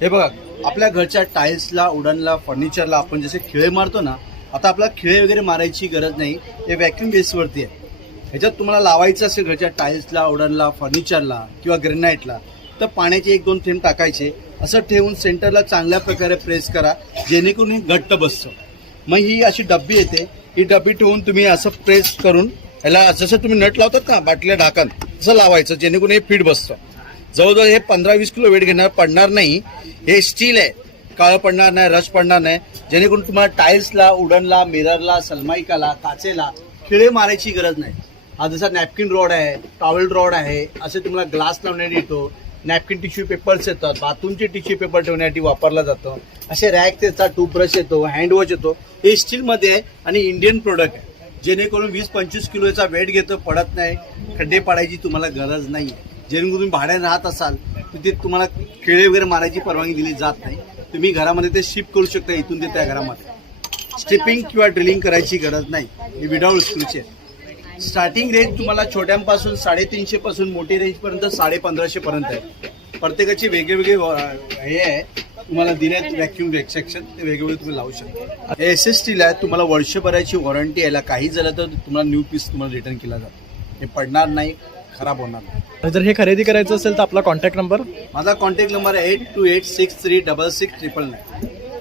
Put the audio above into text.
हे बघा, आपल्या घरच्या टाईल्सला, उडनला, फर्निचरला आपण जसे खिळे मारतो ना, आता आपल्याला खिळे वगैरे मारायची गरज नाही. हे व्हॅक्यूम बेसवरती आहे. ह्याच्यात तुम्हाला लावायचं असेल घरच्या टाईल्सला, उडनला, फर्निचरला किंवा ग्रेनाईटला, तर पाण्याचे 1-2 थेंब टाकायचे. असं ठेवून सेंटरला चांगल्या प्रकारे प्रेस करा, जेणेकरून हे घट्ट बसतं. मग ही अशी डब्बी येते. ही डब्बी ठेवून तुम्ही असं प्रेस करून ह्याला जसं तुम्ही नट लावतात ना बाटल्या ढाकण, तसं लावायचं, जेणेकरून हे फिट बसतं. जवळजवळ हे 15-20 किलो वेट घेणार, पडणार नाही. हे स्टील आहे, काळं पडणार नाही, रस पडणार नाही, जेणेकरून तुम्हाला टाईल्सला, उडनला, मिररला, सनमायकाला, काचेला खिळे मारायची गरज नाही. हा जसा नॅपकिन रॉड आहे, टॉवेल रॉड आहे, असे तुम्हाला ग्लास लावण्यासाठी येतो. नॅपकिन टिश्यू पेपर्स येतात, बाथरूमचे टिश्यू पेपर ठेवण्यासाठी वापरला जातो. असे रॅक त्याचा टूथब्रश येतो, हँडवॉश येतो. हे स्टीलमध्ये आहे आणि इंडियन प्रोडक्ट आहे, जेणेकरून 20-25 किलोचा वेट घेतं, पडत नाही. खड्डे पाडायची तुम्हाला गरज नाही आहे. जेणेकरून तुम्ही भाड्याने राहत असाल तर ते तुम्हाला खिळे वगैरे मारायची परवानगी दिली जात नाही. तुम्ही घरामध्ये ते शिफ्ट करू शकता इथून ते त्या घरामध्ये. स्ट्रिपिंग किंवा ड्रिलिंग करायची गरज नाही. हे विदाऊट स्क्रूचे. स्टार्टिंग रेंज तुम्हाला छोट्यांपासून 350 पासून मोठी रेंजपर्यंत 1550 पर्यंत आहे. प्रत्येकाची वेगवेगळे हे आहे. तुम्हाला दिलेत व्हॅक्यूम सेक्शन, ते वेगवेगळे तुम्ही लावू शकता. एस एस स्टील आहे. तुम्हाला वर्षभराची वॉरंटी यायला काही झालं तर तुम्हाला न्यू पीस तुम्हाला रिटर्न केला जातो. हे पडणार नाही, खराब होणार नाही. जर हे खरेदी करायचं असेल तर आपला कॉन्टॅक्ट नंबर. माझा कॉन्टॅक्ट नंबर आहे 8286366699.